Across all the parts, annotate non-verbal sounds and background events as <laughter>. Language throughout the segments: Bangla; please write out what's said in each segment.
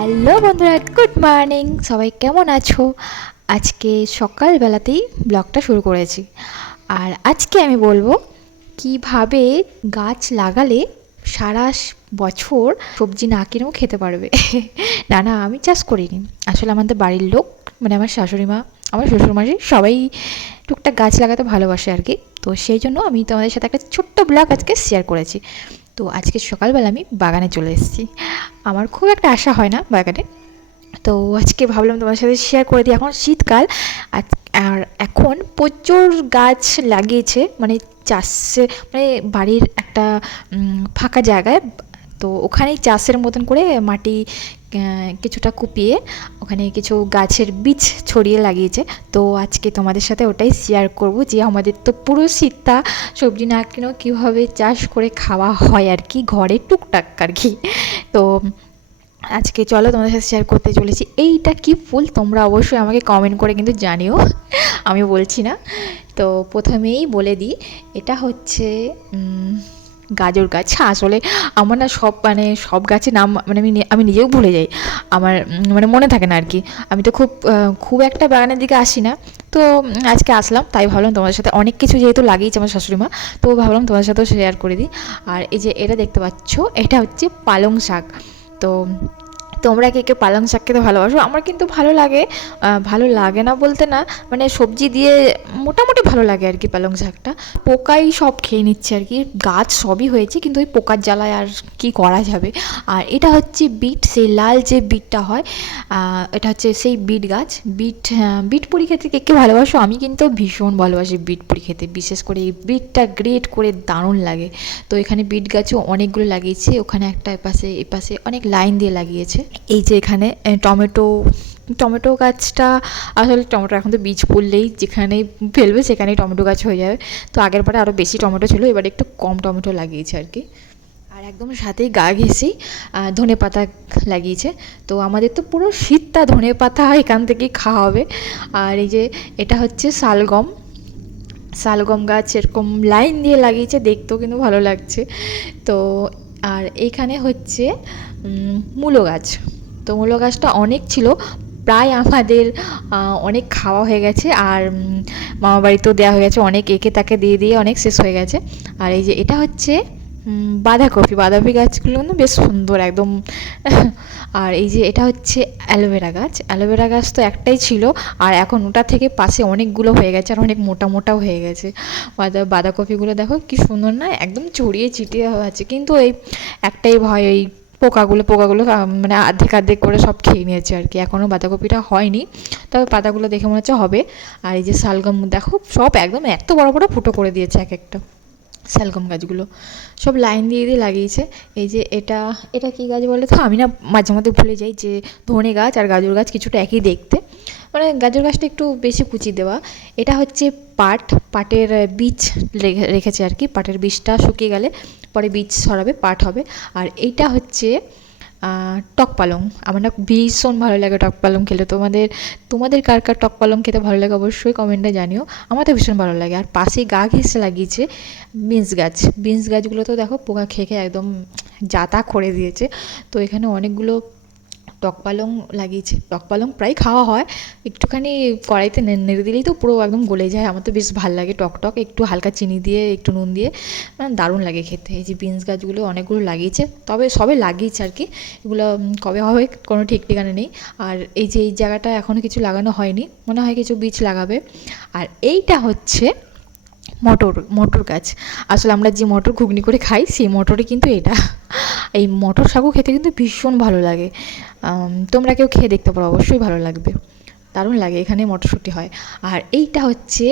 হ্যালো বন্ধুরা, গুড মর্নিং। সবাই কেমন আছো? আজকে সকালবেলাতেই ব্লগটা শুরু করেছি। আর আজকে আমি বলব কীভাবে গাছ লাগালে সারা বছর সবজি না কিনেও খেতে পারবে। না না, আমি চাষ করিনি। আসলে আমাদের বাড়ির লোক মানে আমার শাশুড়ি মা, আমার শ্বশুরমাসি সবাই টুকটাক গাছ লাগাতে ভালোবাসে আর কি। তো সেই জন্য আমি তোমাদের সাথে একটা ছোট্ট ব্লগ আজকে শেয়ার করেছি। তো আজকে সকালবেলা আমি বাগানে চলে এসেছি। আমার খুব একটা আশা হয় না বাগানে। তো আজকে ভাবলাম তোমার সাথে শেয়ার করে দিই। এখন শীতকাল, আর এখন প্রচুর গাছ লাগিয়েছে। মানে চাষে মানে বাড়ির একটা ফাঁকা জায়গায়। তো ওখানেই চাষের মতন করে মাটি কিছুটা কুপিয়ে ওখানে কিছু গাছের বীজ ছড়িয়ে লাগিয়েছে। তো আজকে তোমাদের সাথে ওটাই শেয়ার করব যে আমাদের তো পুরো শীতটা সবজি না কিনেও কীভাবে চাষ করে খাওয়া হয় আর কি, ঘরে টুকটাক আর কি। তো আজকে চলো তোমাদের সাথে শেয়ার করতে চলেছি। এইটা কি ফুল? তোমরা অবশ্যই আমাকে কমেন্ট করে কিন্তু জানিও। আমি বলছি না। তো প্রথমেই বলে দিই, এটা হচ্ছে গাজর গাছ। আসলে আমার না সব মানে সব গাছের নাম মানে আমি আমি নিজেও ভুলে যাই। আমার মানে মনে থাকে না আর কি। আমি তো খুব খুব একটা বাগানের দিকে আসি না। তো আজকে আসলাম, তাই ভাবলাম তোমাদের সাথে অনেক কিছু যেহেতু লাগিয়েছে আমার শাশুড়ি মা, তো ভাবলাম তোমাদের সাথেও শেয়ার করে দিই। আর এই যে এটা দেখতে পাচ্ছ, এটা হচ্ছে পালং শাক। তো তোমরা কে কে পালং শাক খেতে ভালোবাসো। আমার কিন্তু ভালো লাগে ভালো লাগে না বলতে না মানে সবজি দিয়ে মোটামুটি ভালো লাগে আর কি পালং শাকটা। পোকাই সব খেয়ে নিচ্ছে আর কি, গাছ সবই হয়েছে, কিন্তু ওই পোকার জ্বালায় আর কি করা যাবে? আর এটা হচ্ছে বিট, সেই লাল যে বিটটা হয় এটা হচ্ছে সেই বিট গাছ। বিট বিট পুরি খেতে কে কে ভালোবাসো? আমি কিন্তু ভীষণ ভালোবাসি বিট পুরি খেতে, বিশেষ করে এই বিটটা গ্রেট করে দারুণ লাগে। তো এখানে বিট গাছও অনেকগুলো লাগিয়েছে, ওখানে একটা এপাশে এপাশে অনেক লাইন দিয়ে লাগিয়েছে। এই যে এখানে টমেটো টমেটো গাছটা, আসলে টমেটো এখন তো বীজ পড়লেই যেখানেই ফেলবে সেখানেই টমেটো গাছ হয়ে যাবে। তো আগের বারে আরও বেশি টমেটো ছিল, এবারে একটু কম টমেটো লাগিয়েছে আর কি। আর একদম সাথেই গা ঘেঁষেই ধনে পাতা লাগিয়েছে। তো আমাদের তো পুরো শীতটা ধনে পাতা এখান থেকেই খাওয়া হবে। আর এই যে এটা হচ্ছে শালগম। শালগম গাছ এরকম লাইন দিয়ে লাগিয়েছে, দেখতেও কিন্তু ভালো লাগছে। তো আর এইখানে হচ্ছে মূলো গাছ। তো মূলো গাছটা অনেক ছিল, প্রায় আমাদের অনেক খাওয়া হয়ে গেছে আর মামা বাড়িতেও দেওয়া হয়ে গেছে। অনেক একে তাকে দিয়ে দিয়ে অনেক শেষ হয়ে গেছে। আর এই যে এটা হচ্ছে বাঁধাকপি বাঁধাকপি গাছগুলো কিন্তু বেশ সুন্দর একদম। আর এই যে এটা হচ্ছে অ্যালোভেরা গাছ। অ্যালোভেরা গাছ তো একটাই ছিল, আর এখন ওটা থেকে পাশে অনেকগুলো হয়ে গেছে, আর অনেক মোটা মোটাও হয়ে গেছে। বাঁধা, বাঁধাকপিগুলো দেখো কি সুন্দর না, একদম ছড়িয়ে ছিটিয়ে আছে। কিন্তু এই একটাই ভয়, এই পোকাগুলো পোকাগুলো মানে আর্ধেক আর্ধেক করে সব খেয়ে নিয়েছে আর কি। এখনও বাঁধাকপিটা হয়নি, তবে পাতাগুলো দেখে মনে হচ্ছে হবে। আর এই যে শালগম, দেখো সব একদম এত বড় বড় ফুটো করে দিয়েছে এক একটা। শালগম গাছগুলো। সব লাইন দিয়ে দিয়ে লাগিয়েছে। এই যে এটা এটা কী গাছ বলে তো? আমি না মাঝে মধ্যে ভুলে যাই যে ধনে গাছ আর গাজর গাছ কিছুটা একই দেখতে। মানে গাজর গাছটা একটু বেশি কুচি দেওয়া। এটা হচ্ছে পাট। পাটের বীজ রেখেছে আর কি। পাটের বীজটা শুকিয়ে গেলে পরে বীজ সরাবে, পাট হবে। আর এইটা হচ্ছে টক পালং। আমার না ভীষণ ভালো লাগে টক পালং খেলে। তোমাদের তোমাদের কার কার টক পালং খেতে ভালো লাগে অবশ্যই কমেন্টে জানিও। আমার তো ভীষণ ভালো লাগে। আর পাশে গা ঘেঁষে লাগিয়েছে বিনস গাছ। বিন্স গাছগুলো তো দেখো পোকা খেয়ে খেয়ে একদম যাতা করে দিয়েছে। তো এখানে অনেকগুলো টক পালং লাগিয়েছে। টক পালং প্রায় খাওয়া হয়। একটুখানি কড়াইতে নেড়ে দিলেই তো পুরো একদম গলে যায়। আমার তো বেশ ভালো লাগে টক টক। একটু হালকা চিনি দিয়ে, একটু নুন দিয়ে মানে দারুণ লাগে খেতে। এই যে বিনস গাছগুলো অনেকগুলো লাগিয়েছে। তবে সবে লাগিয়েছে আর কি। এগুলো কবে হবে কোনো ঠিক ঠিকানা নেই। আর এই যে এই জায়গাটা এখনও কিছু লাগানো হয়নি। মনে হয় কিছু বীজ লাগাবে। আর এইটা হচ্ছে মটর মটর গাছ। আসলে আমরা যে মটর ঘুগনি করে খাই, সেই মটরই কিন্তু এটা। এই মটর শাকও খেতে কিন্তু ভীষণ ভালো লাগে। তোমরা কেউ খেয়ে দেখতে পারো, অবশ্যই ভালো লাগবে। দারুণ লাগে এখানে মটরশুঁটি হয়। আর এইটা হচ্ছে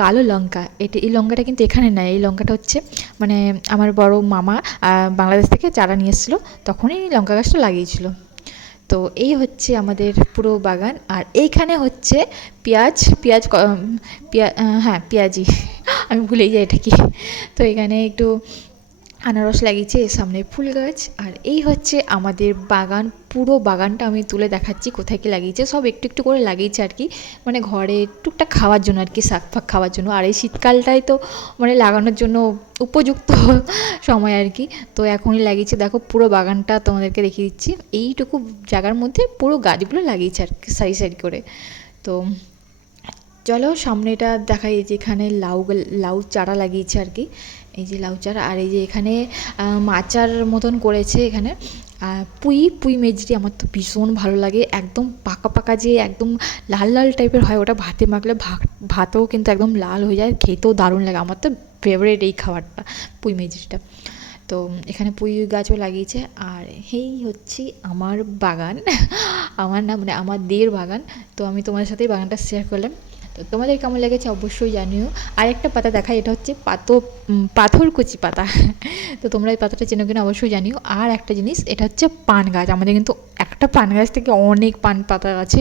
কালো লঙ্কা। এটা, এই লঙ্কাটা কিন্তু এখানে নাই। এই লঙ্কাটা হচ্ছে মানে আমার বড় মামা বাংলাদেশ থেকে চারা নিয়ে এসেছিল, তখনই লঙ্কা গাছটা লাগিয়েছিল। তো এই হচ্ছে আমাদের পুরো বাগান। আর এইখানে হচ্ছে পেঁয়াজ পেঁয়াজ পেঁয়া হ্যাঁ পেঁয়াজি। আমি ভুলেই যাই এটা কি। তো এখানে একটু আনারস লাগিয়েছে এর সামনে ফুল গাছ। আর এই হচ্ছে আমাদের বাগান, পুরো বাগানটা আমি তুলে দেখাচ্ছি কোথায় কী লাগিয়েছে। সব একটু একটু করে লাগিয়েছে আর কি। মানে ঘরে টুকটাক খাওয়ার জন্য আর কি, শাক ফাক খাওয়ার জন্য। আর এই শীতকালটাই তো মানে লাগানোর জন্য উপযুক্ত <laughs> সময় আর কি। তো এখনই লাগিয়েছে। দেখো পুরো বাগানটা তোমাদেরকে দেখিয়ে দিচ্ছি। এইটুকু জায়গার মধ্যে পুরো গাছগুলো লাগিয়েছে আর কি, সারি সারি করে। তো চলো সামনেটা দেখাই এই যে এখানে লাউ লাউ চারা লাগিয়েছে আর কি। এই যে লাউ চারা আর এই যে এখানে মাচার মতন করেছে এখানে। পুঁই পুঁই মেজরি আমার তো ভীষণ ভালো লাগে। একদম পাকা পাকা যে একদম লাল লাল টাইপের হয়, ওটা ভাতে মাখলে ভাত, ভাতও কিন্তু একদম লাল হয়ে যায়, খেতেও দারুণ লাগে। আমার তো ফেভারিট এই খাবারটা, পুঁই মেজরিটা। তো এখানে পুঁই গাছও লাগিয়েছে। আর এই হচ্ছে আমার বাগান। আমার না মানে আমার দের বাগান। তো আমি তোমাদের সাথে এই বাগানটা শেয়ার করলাম। তো তোমাদের কেমন লেগেছে অবশ্যই জানিও। আর একটা পাতা দেখা এটা হচ্ছে পাতো পাথর পাথরকুচি পাতা। তো তোমরা এই পাতাটা চেনো কিনা অবশ্যই জানিও। আর একটা জিনিস, এটা হচ্ছে পান গাছ। আমাদের কিন্তু একটা পান গাছ থেকে অনেক পান পাতা আছে।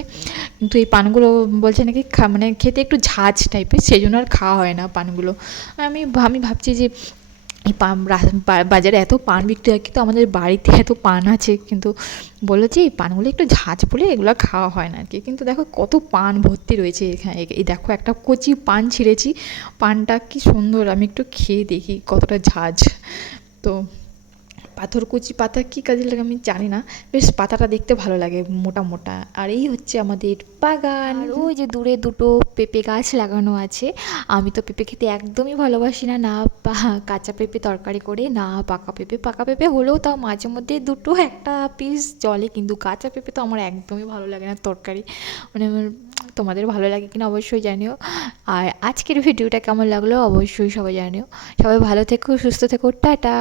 কিন্তু এই পানগুলো বলছে নাকি খা- মানে খেতে একটু ঝাঁঝ টাইপের সেই জন্য আর খাওয়া হয় না পানগুলো। আমি আমি ভাবছি যে বাজারে এত পান বিক্রি হয়, কিন্তু আমাদের বাড়িতে এত পান আছে, কিন্তু বলল যে এই পানগুলো একটু ঝাঁঝ বলে এগুলো খাওয়া হয় না আর কি। কিন্তু দেখো কত পান ভর্তি রয়েছে এখানে। এই দেখো একটা কচি পান ছিঁড়েছি। পানটা কি সুন্দর, আমি একটু খেয়ে দেখি কতটা ঝাঁঝ তো পাথরকুচি পাতা কী কাজে লাগে আমি জানি না। বেশ পাতাটা দেখতে ভালো লাগে, মোটা মোটা। আর এই হচ্ছে আমাদের বাগান। ওই যে দূরে দুটো পেঁপে গাছ লাগানো আছে, আমি তো পেঁপে খেতে একদমই ভালোবাসি না। না কাঁচা পেঁপে তরকারি করে, না পাকা পেঁপে। পাকা পেঁপে হলেও তাও মাঝে মধ্যে দুটো একটা পিস চলে কিন্তু কাঁচা পেঁপে তো আমার একদমই ভালো লাগে না তরকারি। মানে আমার তোমাদের ভালো লাগে কিনা অবশ্যই জানিও। আর আজকের ভিডিওটা কেমন লাগল অবশ্যই সবাই জানিও। সবাই ভালো থেকো, সুস্থ থেকো, টাটা।